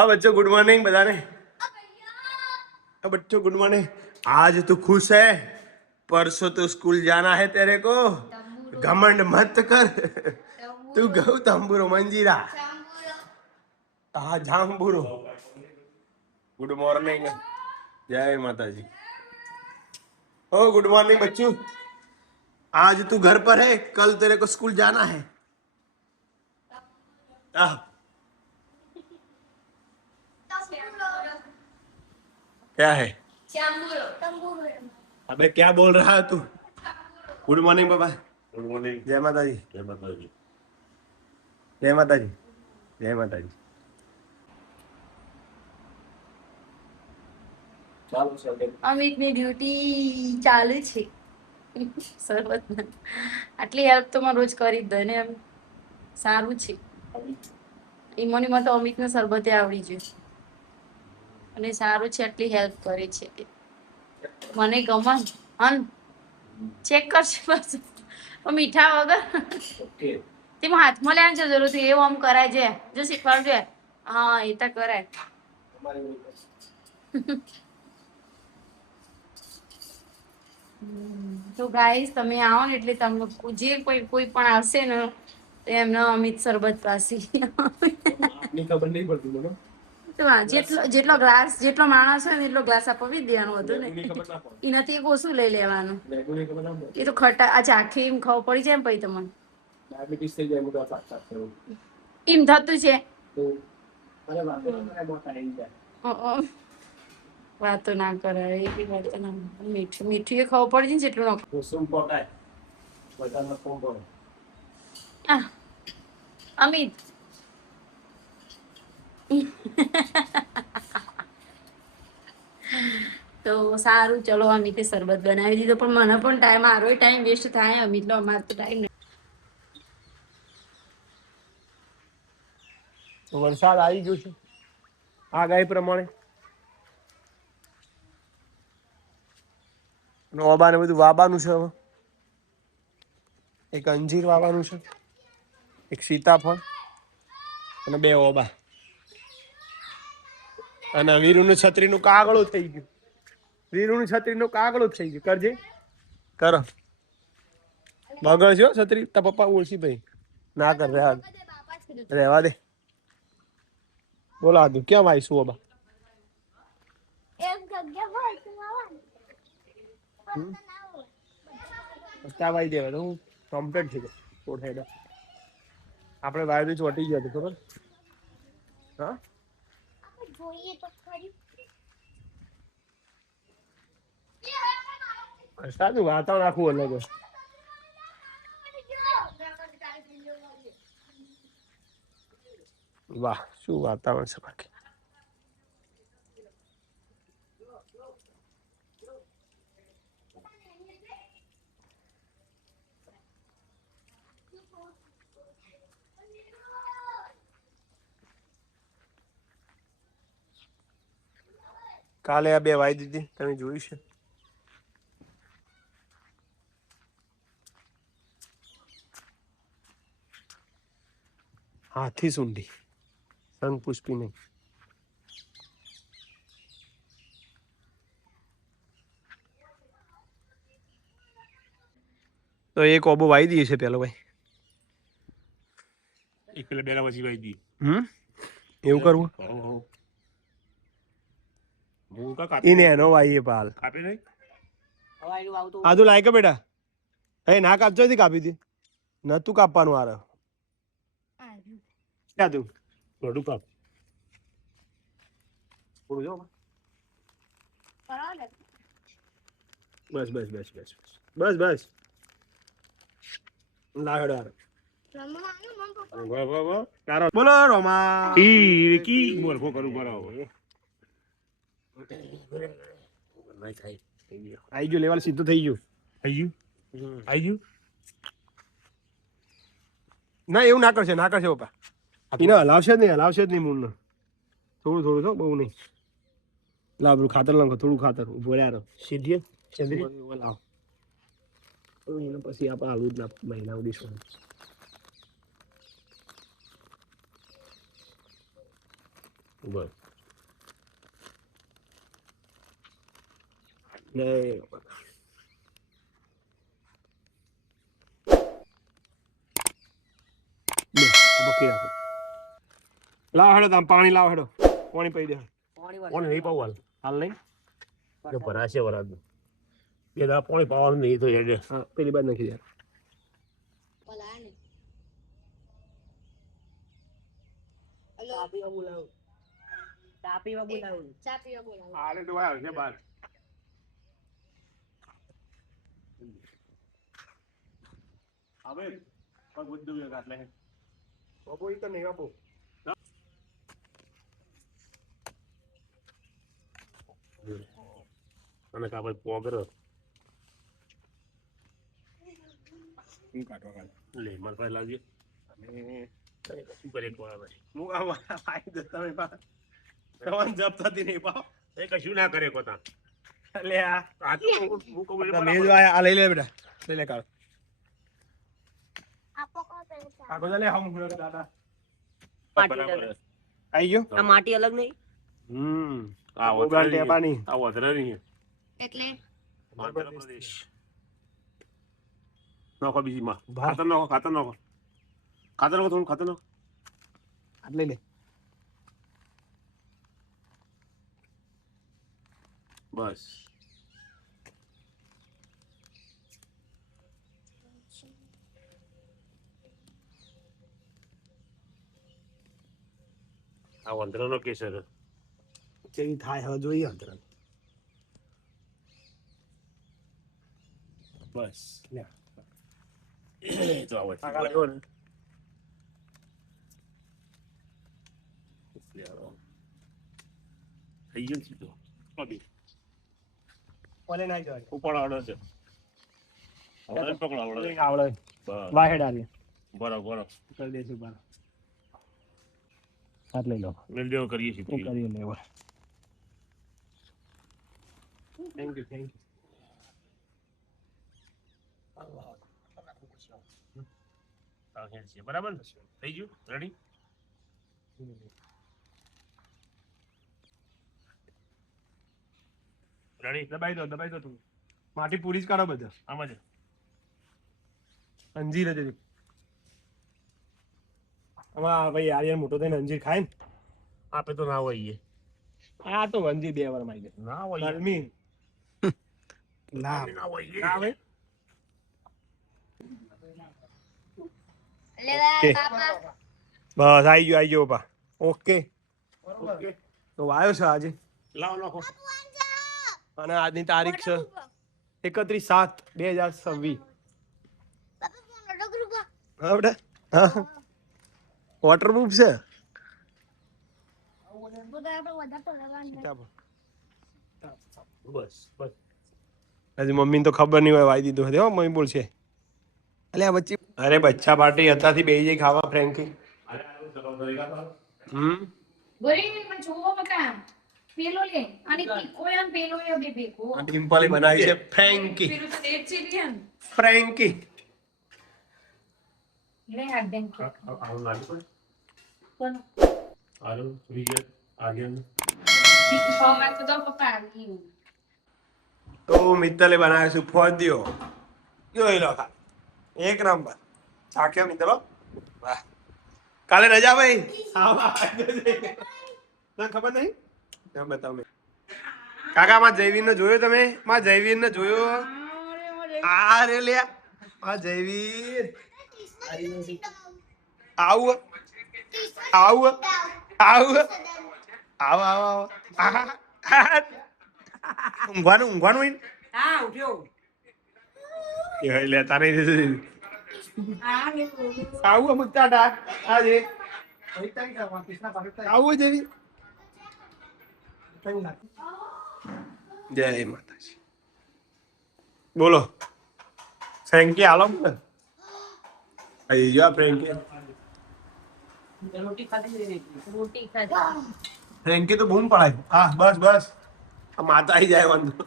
हाँ बच्चों good morning बताने। हाँ बच्चों गुड मॉर्निंग। आज तू खुश है? परसों तो स्कूल जाना है तेरे को। घमंड मत कर। तू गौ तंबूरो मंजीरा जाम्बूरो। Good morning. जय माता जी। ओ गुड मॉर्निंग बच्चों। आज तू घर पर है, कल तेरे को स्कूल जाना है। क्या है? अबे क्या बोल रहा है तू? गुड मॉर्निंग बाबा। Good morning. जय माता जी। जय माता जी। जय माता जी। जय माता जी। અમિતની ડ્યુટી ચાલુ છે. સરબતના આટલી હેલ્પ તો મને રોજ કરી જ દે ને, એમ સારું છે. ઈમોનીમાં તો અમિતને સરબતે આવડી ગયું અને સારું છે, આટલી હેલ્પ કરે છે તે મને ગમે. હન ચેક કરશે બસ મીઠા વગર. તેમાં હાથમાં લેવાની જરૂર હતી, એવું આમ કરાય છે જો શીખવાડજો. હા એ તો કરાય. તો ગાઈસ તમે આવો ને એટલે તમને જે કોઈ પણ આવશે ને તો એમને અમિત સરબત પાસી ખબર નહીં પડતી મને. તો જેટલો ગ્લાસ જેટલો માણસ હોય ને એટલો ગ્લાસ આપવી દેવાનો હતો ને. એનાથી એક ઓછું લઈ લેવાનું. એ તો ખટા આ ચાખી એમ ખબર પડી જાય ને પછી તમને ડાયાબિટીસ થઈ જાય બધું એમ થતું છે. વાતો ના કરાય એ બી વાતો ના. મીઠું મીઠું એ ખબર પડી જાય ને જેટલું કુસુમ પોટાય બધાને ફોન કરો. અમિત તો સારું ચલો અમિતે શરબત બનાવી દીધો, પણ મને પણ ટાઈમ મારો ટાઈમ વેસ્ટ થાય અમિત લો અમારે તો ટાઈમ. વરસાદ આવી ગયો છે આગાહી પ્રમાણે. ઓબા ને બધું વાબાનું છે. હવે એક અંજીર વાવાનું છે, એક સીતાફળ અને 2 ઓબા. અને વીરુનું છત્રીનું કાગળું થઈ ગયું. વીરુનું છત્રીનું કાગળું થઈ ગયું. કરજે કરો બગડ છે છત્રી. તા પપ્પા ઓળખી ભાઈ ના કર રહેવા દે. બોલા દઉં ક્યાં વાઈશું ઓબા? વાઈ દેવા તો હું કમ્પ્લીટ થઈ જાય. આપણે વાયર ચોટી ગયા હતું ખબર? હા સાચું વાતાવરણ આખું અલગ હોય. વાહ શું વાતાવરણ છે બાકી. કાલે આ 2 વાઈ દીધી, તમે જોયું છે? હાથી સુંડી સંગ પુષ્પી નહીં. તો એક ઓબો વાઈ દઈએ છે પેલો ભાઈ. એક પેલા બેલા પછી વાઈ દી. એવું કરવું? એને એનો વાઈએ પાલ કાપે નહીં. આ તું લાયક બેટા. હે ના કાપજો થી કાપી દી. નતું કાપવાનું આ રહ્યો. ક્યાં તું થોડું કાપ. થોડું જો બસ બસ બસ બસ બસ બસ લાગડા. બોલો રોમા ઈ કી બોલ કો કરું બરાબર. આઈ ગયું લેવલ સીધું થઈ ગયું. આઈ ગયું ના એવું ના કરશે પપ્પા. એને હલાવશે જ નહીં મૂળ. થોડું થોડું તો બહુ નહીં. લાવ ખાતર નાખો થોડું ખાતર ઉભો રહ્યા સીધી લાવ. પછી આપણે આવું જ ના મહિના ઉડીશું. બસ નહીં બકી રાખો લાવ હેડો તમે પાણી લાવ હેડો પાણી પી દે પાણી નહીં પાવું હાલ નહીં જો ભરાશે વરાદ બે દા પાણી પાવાનું નહીં તો હેડે હા પેલી બાદ નાખી યાર આલે તો આવ્યો છે બાર હવે પગ બધું એટલે બાબુ ઈ તો નહીં બાબુ અને કાપડ પોગર હું કાઢવા કાઢ લે માર પાસે લાવજે અને શું કરે કોળા ભાઈ હું આઈ દે તમે પા કવન જપ થતી નહીં પાવ એ કશું ના કરે કોતા લે આ તો હું કહું મેં જો આ લઈ લે બેટા લઈ લે કાઢ આ ગોજા લે હમ દાદા આઈ ગયો આ માટી અલગ નહીં આ વતરા પાણી આ વતરા નહીં એટલે આંધ્ર પ્રદેશ નાખો બીજી માં ખાતર નાખો ખાતર નાખો થોડું ખાતર નાખો આટલે લે બસ આ વંદરાનો કેસર કેવી થાય હવે જોઈએ અંતર બસ લે તો આવો ને થઈ ગયું સીધો અભી ઓલે નાઈ જાય ઉપર આવડે છે આવડે પકડ આવડે વાહેડ આવી બરાબર કરી દેશું બરાબર હાથ લઈ લો વેલ્ડિયો કરીએ છીએ કરીએ લેવો થેન્ક યુ બરાબર થઈ ગયું રેડી રેડી દબાઈ દો તું માટી પૂરી જ કાઢો બધા આમાં જ અંજીર જ આમાં ભાઈ આર્યન મોટો થઈને અંજીર ખાય ને આપે તો ના હોય આ તો અંજીર 2 વાર મારી જાય ના હોય ગરમી ના હોય ના આવે બસ આવી ગયો પા ઓકે તો આવ્યો છે આજે લાવો નાખો અને આજની તારીખ છે 31/7/2026 હા બેટા હા વોટરપ્રૂફ છે બસ હજી મમ્મીને તો ખબર નહીં હોય વાઈ દીધું હશે હો મમ્મી બોલશે અલ્યા બચ્ચી અરે બચ્ચા પાર્ટી હતાથી બેહી જઈ ખાવા ફ્રેન્કી પેલો લે અને કોઈ પેલો લે બે ભેગો ડિમ્પલે બનાવી છે ફ્રેન્કી પેલું તો રેડ ચીલી ફ્રેન્કી લે આ બેન આવું લાગી પડે કોણ આલો વિજય આગળ ફોર્મેટ તો પપ્પા આવી તો મિત્તલે બનાવ્યો છે ફોદ્યો જોઈ લો ખા એક નંબર ચાખ્યો મિત્રો વાહ કાલે રજા ભાઈ ના ખબર નહીં બતાવ કાકા માં જયવીર ને જોયો તમે માં જયવીર ને જોયો આ રે લ્યા માં જયવીર આવ આવ આવ આવ આવ ઊંઘવાનું હા ઉઠ્યો એ લે તારે આવું મુક્તા ડા આજે આવું જેવી જય માતાજી બોલો ફ્રેન્કી આલો ને આઈ જો ફ્રેન્કી રોટી ખાધી ફ્રેન્કી તો બૂમ પડાય હા બસ આ માતા આવી જાય વાંધો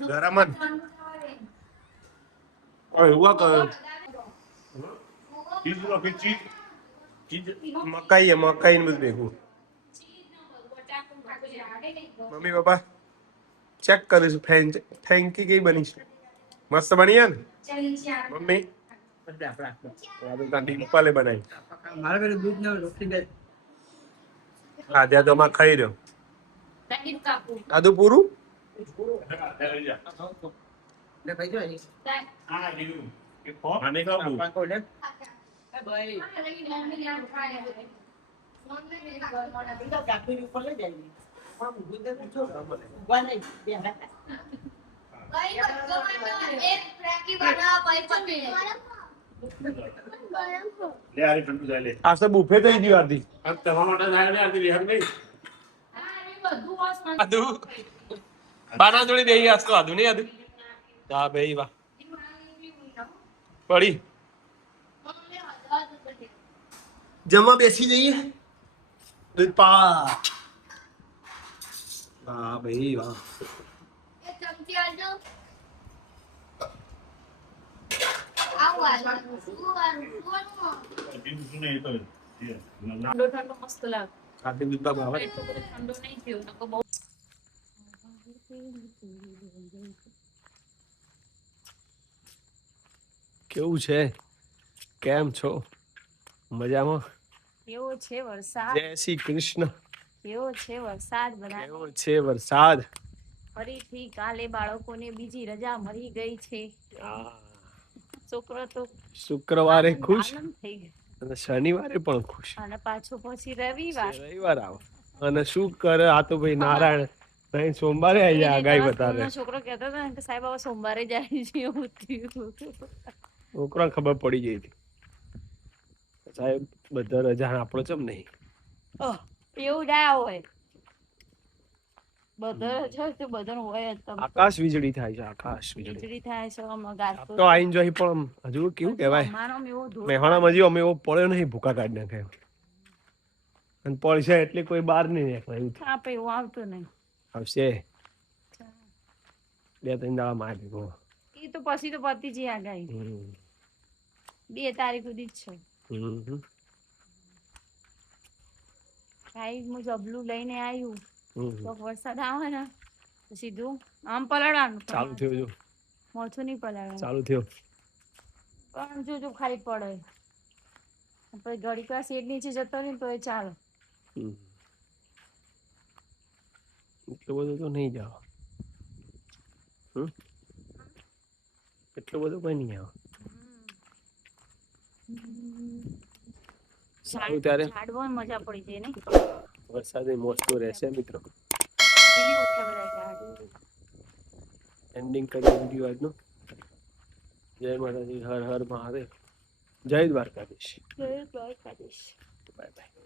ગરમ જ એવું કહ્યું મકાઈ મકાઈ નું બધું ભેગું. મમ્મી પપ્પા ચેક કરીશું ફેન્કી કઈ બની છે. મસ્ત બની છે ને મમ્મી? ડિમ્પલે બનાવી. આધ્યા તો માં ખાઈ રહ્યો. આદુ પૂરું. આ તો બુફે થઈ ગયું આરતી. આદુ બાના જોડે બેહી આજ તો આદુ નહીં આદુ. હા બેહી વાહ પડી જમવા બેસી જઈએ. દૂધ પા વાહ ભાઈ વાહ. ઠંડો ઠંડો મસ્ત લાગે. આરતી દૂધ પા ભાવે. એટલો બધો ઠંડો નહીં થયો નકર બહુ. કેવું છે? કેમ છો? મજામાં? કેવો છે વરસાદ? જય શ્રી કૃષ્ણ. કેવો છે વરસાદ? બધા કેવો છે વરસાદ? ફરીથી કાલે બાળકોને બીજી રજા મળી ગઈ છે. છોકરો તો શુક્રવારે ખુશ આનંદ થઈ ગયો. અને શનિવારે પણ ખુશ. અને પાછો પછી રવિવાર. રવિવાર આવે અને શું કરે આ તો ભાઈ નારાયણ નહીં સોમવારે આવી જાય આગાહી બતાવે. છોકરો કહેતો હતો ને કે સાહેબ હવે સોમવારે જાય છે એવું થયું. છોકરાને ખબર પડી ગઈ હતી સાહેબ બધા રજા આપણો ચમ નહીં. એવું ના હોય. બધા રજા તો બધાનું હોય જ. આકાશ વીજળી થાય છે. આકાશ વીજળી થાય છે. તો આઈને જોઈ પણ હજુ કેવું કહેવાય મહેસાણામાં હજી અમે એવો પડ્યો નહીં ભૂકા કાઢી નાખે. અને પડશે એટલે કોઈ બહાર નહીં નીકળે એવું એવું આવતું નહીં. આવશે 2-3 દાડા માં ભેગો. એ તો પછી તો પતી જ આગાહી 2 તારીખ સુધી જ છે. હું જબલું લઈને આવ્યું તો વરસાદ આવે ને તો સીધું આમ પલાળવાનું. ચાલુ થયો જો. મોછું નહીં પલાળવાનું. ચાલુ થયો પણ જો ખાલી પડે પછી ઘડી વાર શેડ નીચે જતો ને તો એ ચાલે. એટલું બધું તો નહીં જાવ. એટલું બધું કઈ નહીં આવે. સારું ત્યારે ઝાડવામાં મજા પડી જાય ને. વરસાદે મોજ તો રહેશે મિત્રો. એન્ડિંગ કરીએ વિડીયો આજનો. જય માતાજી. હર હર મહાદેવ. જય દ્વારકાધીશ. જય દ્વારકાધીશ. Bye bye.